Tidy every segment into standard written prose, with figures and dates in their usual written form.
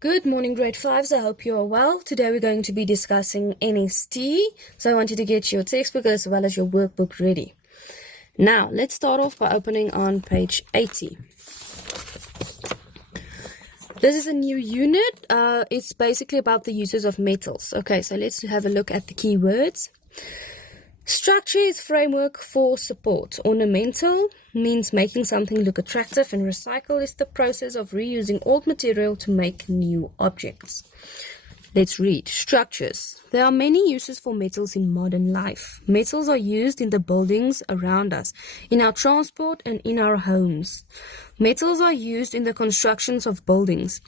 Good morning, grade 5s. I hope you are well. Today we're going to be discussing NST. So I want you to get your textbook as well as your workbook ready. Now, let's start off by opening on page 80. This is a new unit. It's basically about the uses of metals. Okay, so let's have a look at the keywords. Structure is framework for support. Ornamental means making something look attractive, and recycle is the process of reusing old material to make new objects. Let's read. Structures. There are many uses for metals in modern life. Metals are used in the buildings around us, in our transport, and in our homes. Metals are used in the constructions of buildings.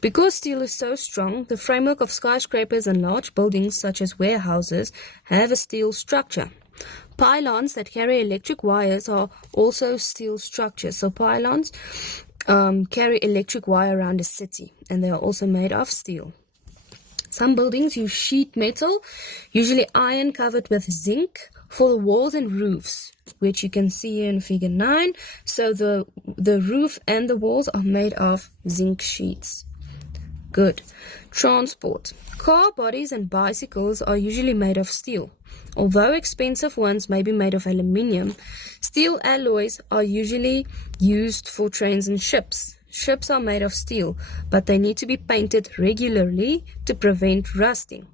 Because steel is so strong, the framework of skyscrapers and large buildings such as warehouses have a steel structure. Pylons that carry electric wires are also steel structures. So pylons carry electric wire around a city, and they are also made of steel. Some buildings use sheet metal, usually iron covered with zinc, for the walls and roofs, which you can see here in figure 9. So the roof and the walls are made of zinc sheets. Good. Transport. Car bodies and bicycles are usually made of steel. Although expensive ones may be made of aluminium, steel alloys are usually used for trains and ships. Ships are made of steel, but they need to be painted regularly to prevent rusting.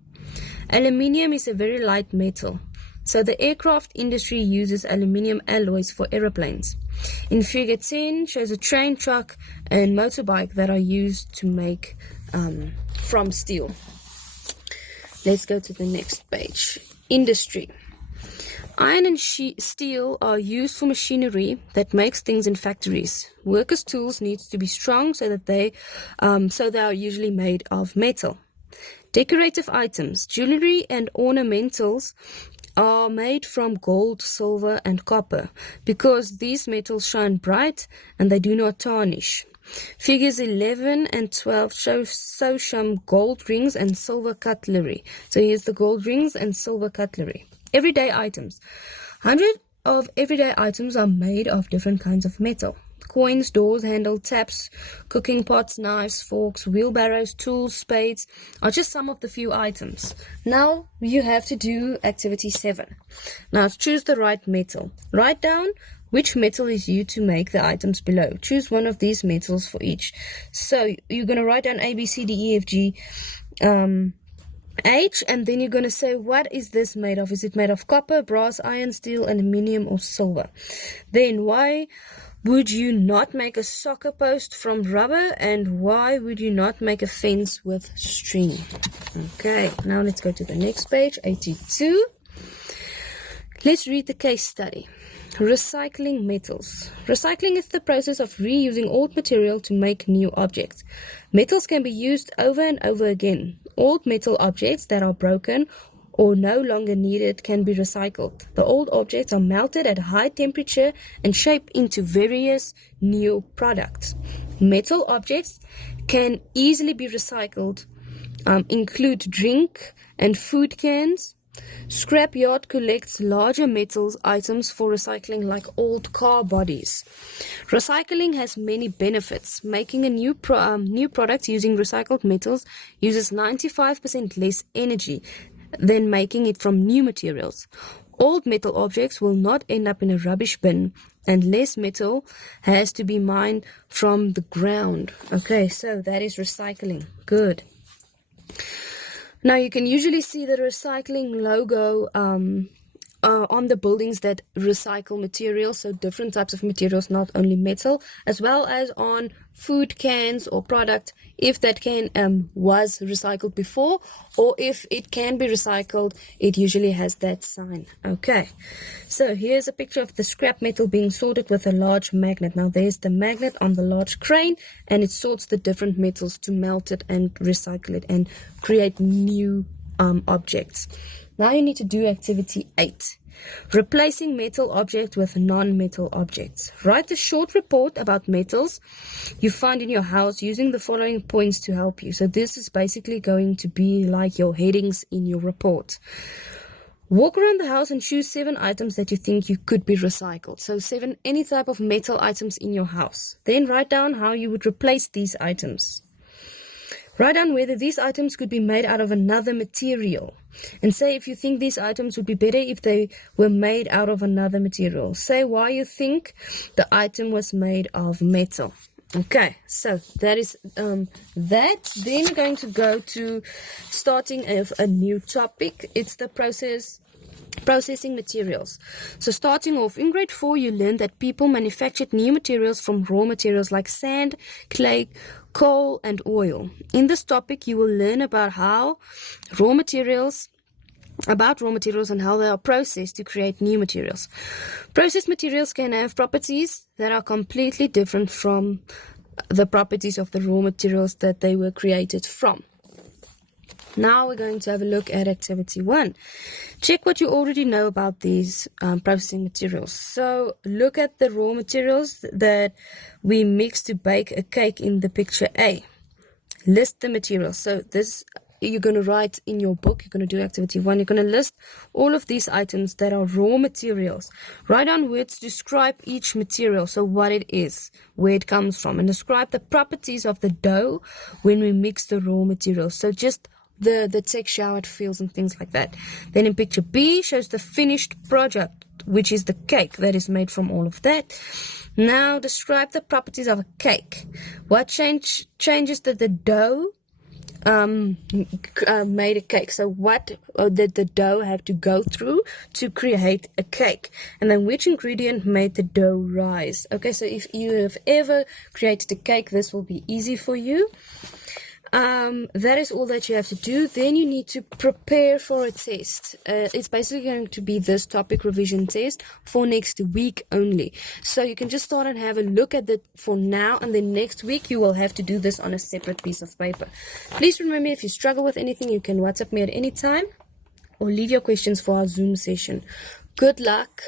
Aluminium is a very light metal, so the aircraft industry uses aluminium alloys for aeroplanes. In figure 10 shows a train, truck, and motorbike that are used to make from steel. Let's go to the next page. Industry. Iron and steel are used for machinery that makes things in factories. Workers' tools need to be strong so they are usually made of metal. Decorative items, jewelry and ornamentals are made from gold, silver and copper because these metals shine bright and they do not tarnish. Figures 11 and 12 show some gold rings and silver cutlery. So here's the gold rings and silver cutlery. Everyday items. Hundreds of everyday items are made of different kinds of metal. Coins, doors, handles, taps, cooking pots, knives, forks, wheelbarrows, tools, spades are just some of the few items. Now you have to do activity 7. Now choose the right metal. Write down which metal is used to make the items below. Choose one of these metals for each. So you're going to write down A, B, C, D, E, F, G, H, and then you're going to say, what is this made of? Is it made of copper, brass, iron, steel, aluminium, or silver? Then why would you not make a soccer post from rubber, and why would you not make a fence with string? Okay, now let's go to the next page, 82. Let's read the case study. Recycling metals. Recycling is the process of reusing old material to make new objects. Metals can be used over and over again. Old metal objects that are broken or no longer needed can be recycled. The old objects are melted at high temperature and shaped into various new products. Metal objects can easily be recycled, include drink and food cans. Scrapyard collects larger metals items for recycling like old car bodies. Recycling has many benefits. Making a new product using recycled metals uses 95% less energy than making it from new materials. Old metal objects will not end up in a rubbish bin, and less metal has to be mined from the ground. Okay, so that is recycling. Good. Now you can usually see the recycling logo on the buildings that recycle materials, so different types of materials, not only metal, as well as on food cans or product, if that can was recycled before, or if it can be recycled, it usually has that sign. Okay, so here's a picture of the scrap metal being sorted with a large magnet. Now there's the magnet on the large crane, and it sorts the different metals to melt it and recycle it and create new objects. Now you need to do activity 8. Replacing metal objects with non-metal objects. Write a short report about metals you find in your house using the following points to help you. So this is basically going to be like your headings in your report. Walk around the house and choose 7 items that you think you could be recycled. So 7 any type of metal items in your house. Then write down how you would replace these items. Write down whether these items could be made out of another material. And say if you think these items would be better if they were made out of another material. Say why you think the item was made of metal. Okay, so that is that. Then we're going to go to starting a new topic. It's the processing materials. So starting off in grade 4, you learned that people manufactured new materials from raw materials like sand, clay, coal, and oil. In this topic, you will learn about raw materials and how they are processed to create new materials. Processed materials can have properties that are completely different from the properties of the raw materials that they were created from. Now we're going to have a look at activity 1. Check what you already know about these processing materials. So look at the raw materials that we mix to bake a cake in the picture A. List the materials. So this you're going to write in your book. You're going to do activity 1. You're going to list all of these items that are raw materials. Write down words to describe each material. So what it is, where it comes from, and describe the properties of the dough when we mix the raw materials. So just the texture, how it feels and things like that. Then in picture B shows the finished product, which is the cake that is made from all of that. Now describe the properties of a cake. What changes that the dough made a cake? So what did the dough have to go through to create a cake? And then which ingredient made the dough rise? Okay, so if you have ever created a cake, this will be easy for you. That is all that you have to do. Then you need to prepare for a test. It's basically going to be this topic revision test for next week only. So you can just start and have a look at it for now, and then next week you will have to do this on a separate piece of paper. Please remember, if you struggle with anything, you can WhatsApp me at any time or leave your questions for our Zoom session. Good luck.